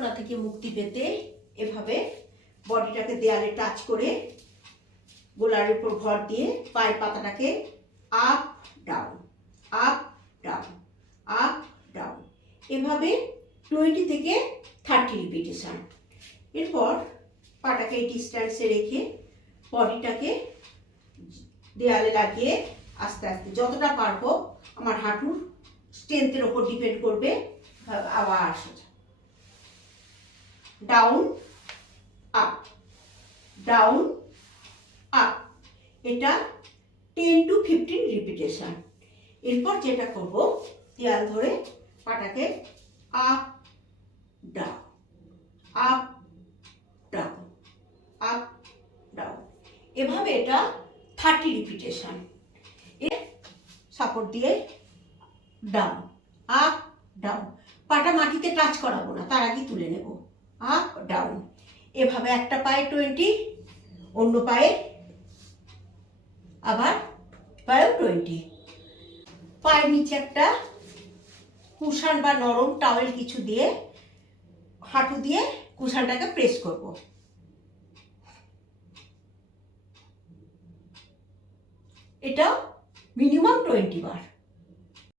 যন্ত্রণা থেকে মুক্তি পেতে এভাবে বডিটাকে দেয়ালে টাচ করে গোলার উপর ভর দিয়ে পায়ের পাতাটাকে up down, up down, up down, এভাবে 20 থেকে 30 রিপিটেশন। এরপর পাটাকে এই ডিস্ট্যান্সে রেখে বডিটাকে দেয়ালে লাগিয়ে আস্তে আস্তে যতটা পারবো, আমার হাঁটুর স্ট্রেংথের ওপর ডিপেন্ড করবে, আবার সোজা ডাউন আপ, ডাউন আপ, এটা 10 to 15 রিপিটেশন। এরপর যেটা করব, দেয়াল ধরে পাটাকে up down, up down, up down, এভাবে এটা 30 রিপিটেশন। এর সাপোর্ট দিয়ে ডাউন, আপ ডাউন, পাটা মাটিতে টাচ করাবো না, তার আগে তুলে নেব, আপ ডাউন। এভাবে একটা পায়ে 20, অন্য পায়ে আবার পায়েও 20। পায়ের নিচে একটা কুশন বা নরম টাওয়েল কিছু দিয়ে হাঁটু দিয়ে কুশনটাকে প্রেস করব। এটা মিনিমাম 20 বার।